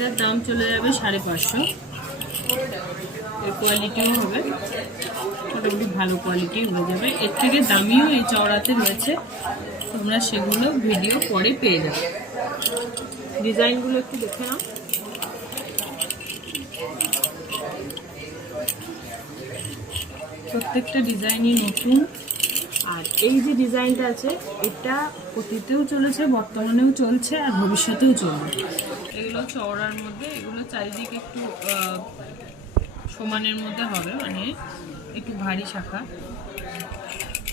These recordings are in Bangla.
এটার দাম চলে যাবে 550। এর কোয়ালিটিও হবে মোটামুটি ভালো কোয়ালিটি হয়ে যাবে। এর থেকে দামিও এই চওড়াতে রয়েছে, তোমরা সেগুলো ভিডিও পরে পেয়ে যাবে। ডিজাইনগুলো একটু দেখে নাও। প্রত্যেকটা ডিজাইনই নতুন। আর এই যে ডিজাইনটা আছে এটা অতীতেও চলেছে, বর্তমানেও চলছে, আর ভবিষ্যতেও চলবে। এগুলো চওড়ার মধ্যে, এগুলো চারিদিকে একটু সমানের মধ্যে হবে, মানে একটু ভারী শাখা।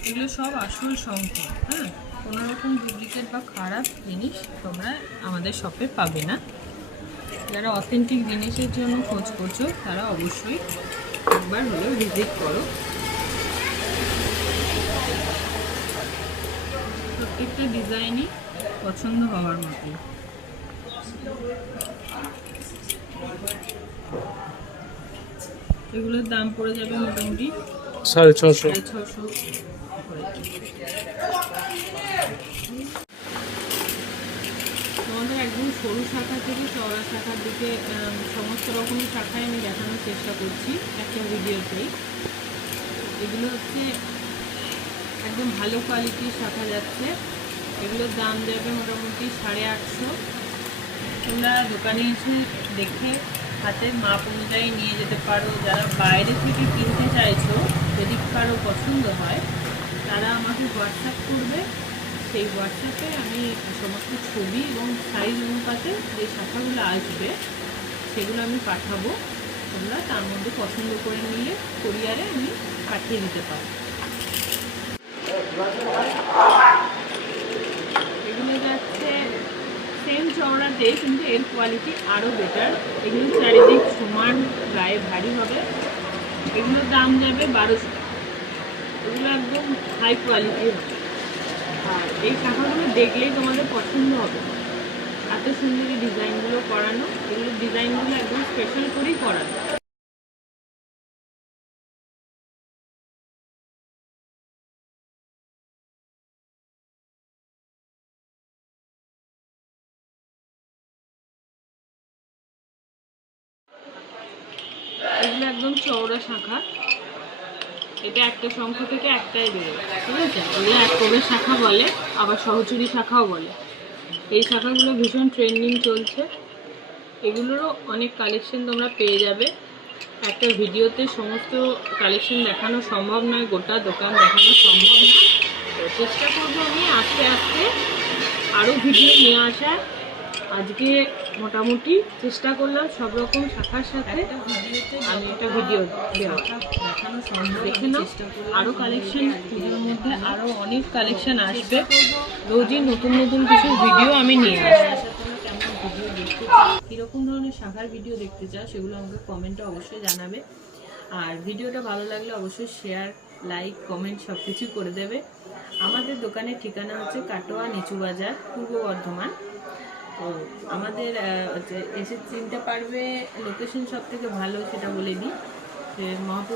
এগুলো সব আসল সংখ্যা, হ্যাঁ, কোনো রকম ডুপ্লিকেট বা খারাপ জিনিস তোমরা আমাদের শপে পাবে না। যারা অথেন্টিক জিনিসের জন্য খোঁজ করছো তারা অবশ্যই একবার হলেও ভিজিট করো। প্রত্যেকটা ডিজাইনই পছন্দ হওয়ার মতো। এগুলোর দাম পড়ে যাবে মোটামুটি 650। তোমাদের একদম সরু শাখা থেকে চওড়া শাখার দিকে সমস্ত রকমের শাখায় আমি দেখানোর চেষ্টা করছি একটা ভিডিওতেই। এগুলো হচ্ছে একদম ভালো কোয়ালিটির শাখা যাচ্ছে। এগুলোর দাম যাবে মোটামুটি 850। তোমরা দোকানে এসে দেখে হাতের মাপ অনুযায়ী নিয়ে যেতে পারো। যারা বাইরে থেকে কিনতে চাইছো, যদি কারো পছন্দ হয় তারা আমাকে হোয়াটসঅ্যাপ করবে। সেই হোয়াটসঅ্যাপে আমি সমস্ত ছবি এবং সাইজ অনুপাতে যে শাখাগুলো আসবে সেগুলো আমি পাঠাবো। তোমরা তার মধ্যে পছন্দ করে নিলে কুরিয়ারে আমি পাঠিয়ে দিতে পারবো। এগুলো যাচ্ছে সেম চওড়াতে, কিন্তু এর কোয়ালিটি আরও বেটার। এগুলো চারিদিক সমান, গায়ে ভারী হবে। এগুলোর দাম যাবে 1200। এগুলো একদম হাই কোয়ালিটি হবে। আর এই শাখাগুলো দেখলেই তোমাদের পছন্দ হবে। এত সুন্দর এই ডিজাইনগুলো করানো, এগুলোর ডিজাইনগুলো একদম স্পেশাল করেই করানো। এগুলো একদম চওড়া শাখা। এটা একটা সংখ্যা থেকে একটাই বেরোয়, ঠিক আছে? এগুলো এক কবের শাখা বলে, আবার সহচরী শাখাও বলে। এই শাখাগুলো ভীষণ ট্রেন্ডিং চলছে। এগুলোরও অনেক কালেকশন তোমরা পেয়ে যাবে। একটা ভিডিওতে সমস্ত কালেকশন দেখানো সম্ভব নয়, গোটা দোকান দেখানো সম্ভব না। তো চেষ্টা করবো আমি আস্তে আস্তে আরও ভিডিও নিয়ে আসার। আজকে মোটামুটি চেষ্টা করলাম সব রকম শাখার সাথে আমি একটা ভিডিও দেখানো সম্ভব। দেখে নাও, আরও কালেকশন ভিডিওর মধ্যে আরও অনেক কালেকশন আসবে। রোজই নতুন নতুন কিছু ভিডিও আমি নিয়ে আসবো। কেমন ভিডিও দেখতে চাও, কীরকম ধরনের শাখার ভিডিও দেখতে চাও, সেগুলো আমাকে কমেন্টে অবশ্যই জানাবে। আর ভিডিওটা ভালো লাগলে অবশ্যই শেয়ার, লাইক, কমেন্ট সব কিছু করে দেবে। আমাদের দোকানের ঠিকানা হচ্ছে কাটোয়া নিচু বাজার, পূর্ব বর্ধমান। তো আমাদের এসে চিনতে পারবে। লোকেশন সব থেকে ভালো সেটা বলে দিই, যে মহাপুর